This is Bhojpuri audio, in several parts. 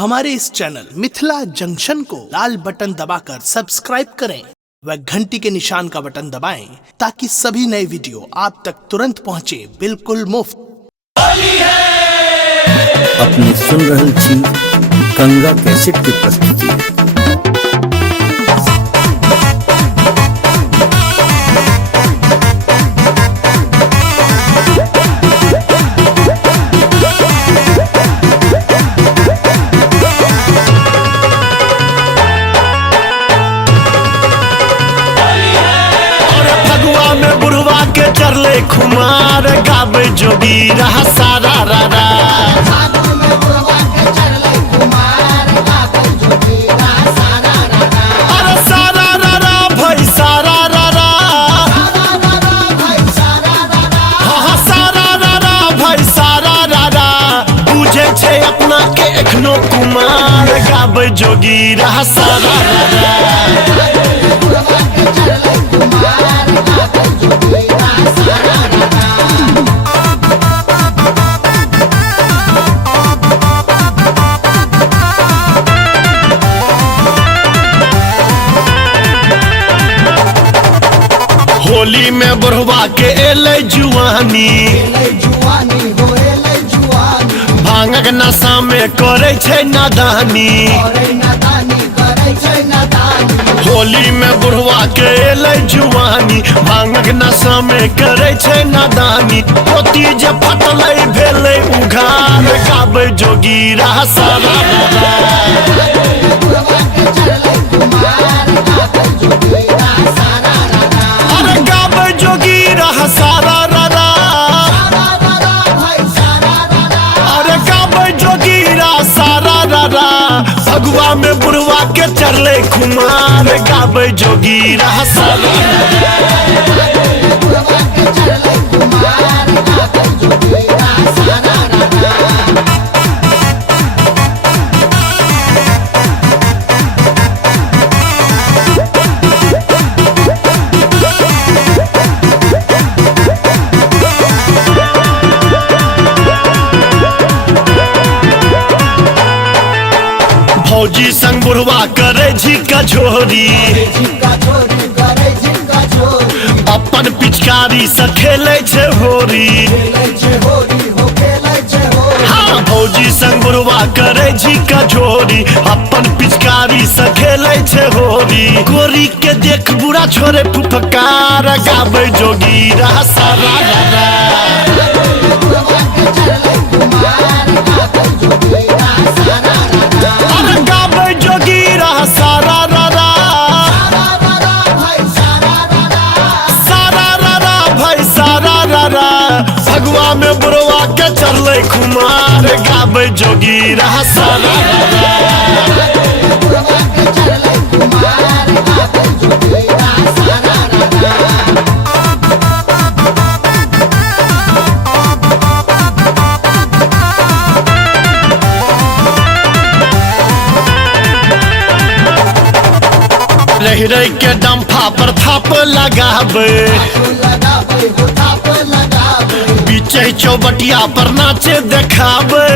हमारे इस चैनल मिथिला जंक्शन को लाल बटन दबाकर सब्सक्राइब करें व घंटी के निशान का बटन दबाएं ताकि सभी नए वीडियो आप तक तुरंत पहुंचे बिल्कुल मुफ्त। अपने सुन रहल छी गंगा कैसेट की प्रस्तुति। चरले खुमार गावे जोगी रहा सारा रारा अरे सारा रारा भाई सारा रारा हाँ सारा रारा भाई सारा रारा बुझे छे अपना के एखनो कुमार गावे जोगी रहा सारा रारा होली में बुढ़वा के एले जुआनी भांगक नशा में करे छे नादानी होली में बुढ़वा के एले जुआनी भांगक नशा में करे छे नादानी पोती जे फटले भेले उघार गावे जोगी रहा सारा सारा रारा अरे गावे जोगी रहा सारा रारा भगवा में बुढ़वा के चरले खुमार गावे जोगी रहा सारा फौजी संग बुढ़वा करे झिका झोरी अपन पिचकारी से खेले छे होरी हाँ फौजी संग बुढ़वा करे झिका झोरी अपन पिचकारी से खेले छे होरी गोरी के देख बुढ़ा छोरे फुफकार गावे जोगी रहा सारा गावे जोगी रहा सारा रारा सारा रारा भाई सारा रारा भगवा में बुढ़वा के चरले खुमार गावे जोगी रहा सारा रही रही के डंफा पर थाप लगावे पीछे चौबटिया पर नाचे देखावे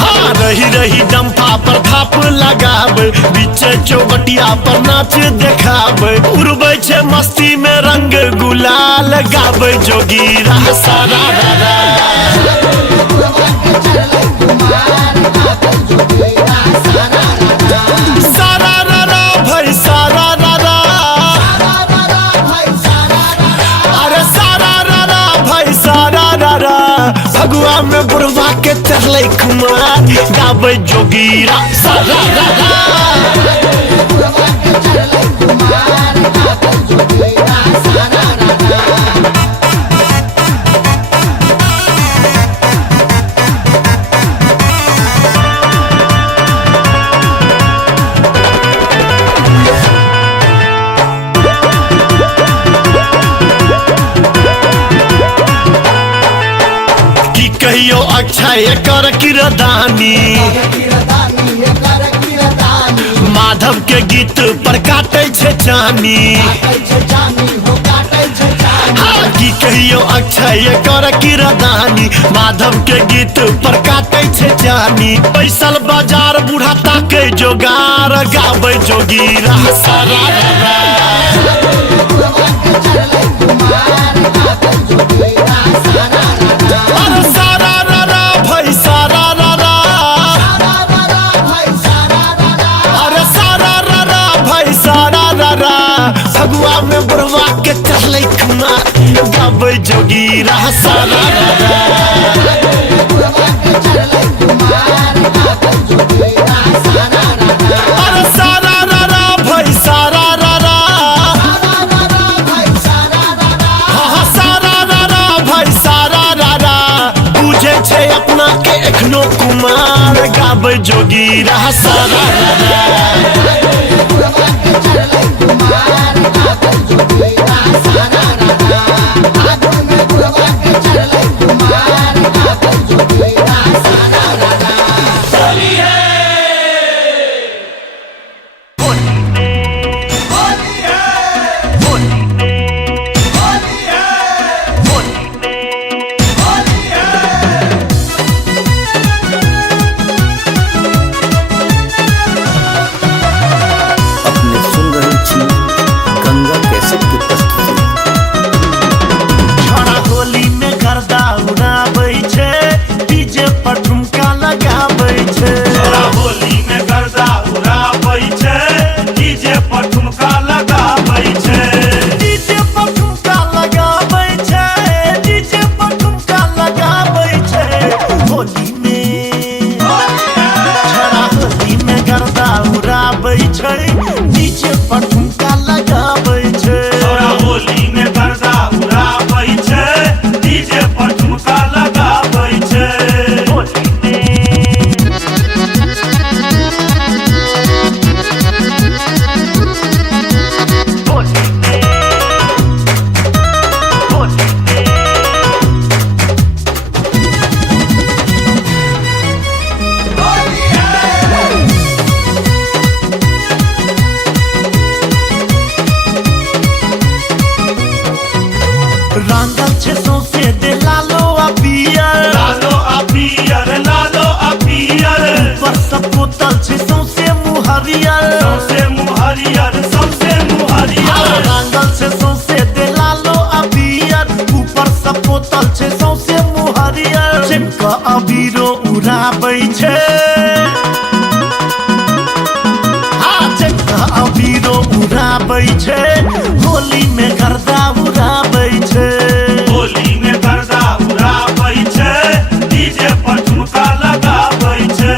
हाँ रही रही डंफा पर थाप लगावे पीछे चौबटिया पर नाचे देखावे उड़बै छे मस्ती में रंग गुलाल गावे जोगी रहा सारा सारा रारा भाई सारा रारा अरे सारा रारा भाई सारा रारा भगवा में बुढ़वा के चरले खुमार गावे जोगी रहा सारा रारा कहियो अक्षय कर किरदानी माधव के गीत पर काटे छे चानी हाँ की कहियो अक्षय कर किरदानी माधव के गीत पर काटे छे जानी बैसल बाजार बूढ़ा ताके जोगार गावे जोगीरा सारा अरे सारा रा भाई सारा रा अरे सारा रा भाई सारा रा फगुआ में बुढ़वा के चले कुमार गावे जोगीरा सारा अरे सारा रा भाई सारा रा हाँ सारा रा भाई सारा रा बुझे छे अपना के एखनो कुमार गावे जोगीरा सारा अपने सुन रहे छी गंगा कैसेट की प्रस्तुति। छोड़ा होली में गर्दा उड़ाबै छे डीजे पर ठुमका लगाबै छे छोड़ा होली में गर्दा उड़ाबै छे डीजे पर ठुमका लगाबै छे डीजे पर ठुमका लगाबै छे डीजे पर ठुमका लगाबै छे होली में छोड़ा होली में गर्दा उड़ाबै छे डीजे पर ठुमका लगाबै छे छोड़ा होली में गर्दा उड़ाबै छे डीजे पर ठुमका लगाबै छे रंगल छे सौंसे दे लालो आ पियर लालो आ पियर ऊपर सब बोतल छे सौंसे मुहरियर सबसे मुहरियर रंगल छे सौंसे दे लालो आ पियर ऊपर सब बोतल छे सौंसे मुहरियर चिमका अबीरो उड़ाबै छे चिमका अबीरो उड़ाबै छे होली में गर्दा उड़ाबै छे होली में गर्दा उड़ाबै छे डीजे पर ठुमका लगाबै छे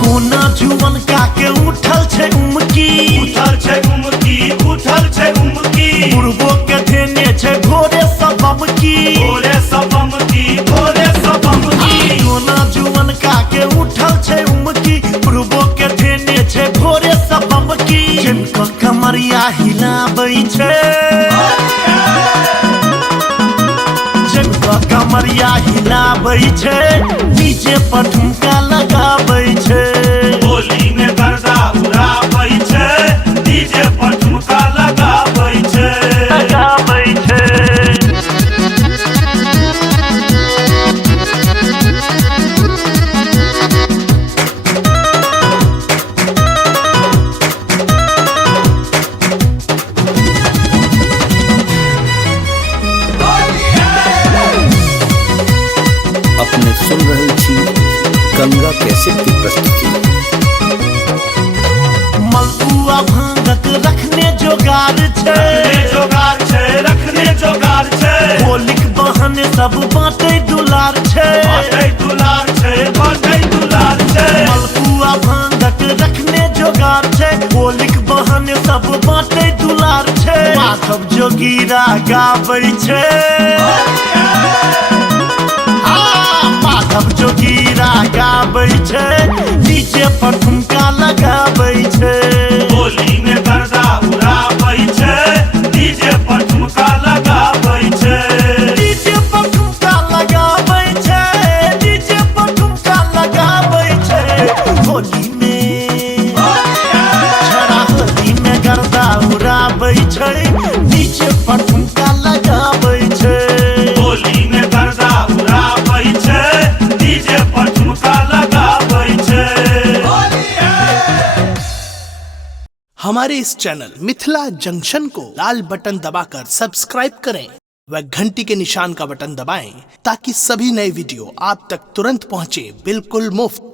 कोना जुवन का के उठल छे उमकी उठल छे उमकी बुढ़बो के देने छे घोड़े सबम की भोरे सबम की कोना जुवन का के उठल छे उमकी बुढ़बो के देने छे घोड़े सबम की जिनको कमरिया हिलाबै छे जिनको कमरिया हिलाबै छे डीजे पर ठुमका लगाबै छे होली में गर्दा उड़ाबै छे डीजे पर ठुमका लगाबै छे अपने सुन रहे छी गंगा कैसेट की प्रस्तुति। मलपुआ भांगक रखने जोगार छे रखने जोगार छे होलिक बहाने सब बाटे दुलार छे बाटै दुलार छे मलपुआ भांगक रखने जोगार छे होलिक बहाने सब बाटे दुलार छे माधव जोगीरा गाबै छे माधव जोगीरा गाबै छे डीजे पर ठुमका लगाबै छे होली में गर्दा उड़ाबै छे डीजे पर ठुमका लगाबै छे डीजे पर होली में छड़ा होली में गर्दा उड़ाबै छै नीचे पर ठुमका लगाबै छै होली में गर्दा उड़ाबै छै डीजे पर ठुमका लगाबै छै हमारे इस चैनल मिथिला जंक्शन को लाल बटन दबाकर सब्सक्राइब करें व घंटी के निशान का बटन दबाएं ताकि सभी नए वीडियो आप तक तुरंत पहुंचे बिल्कुल मुफ्त।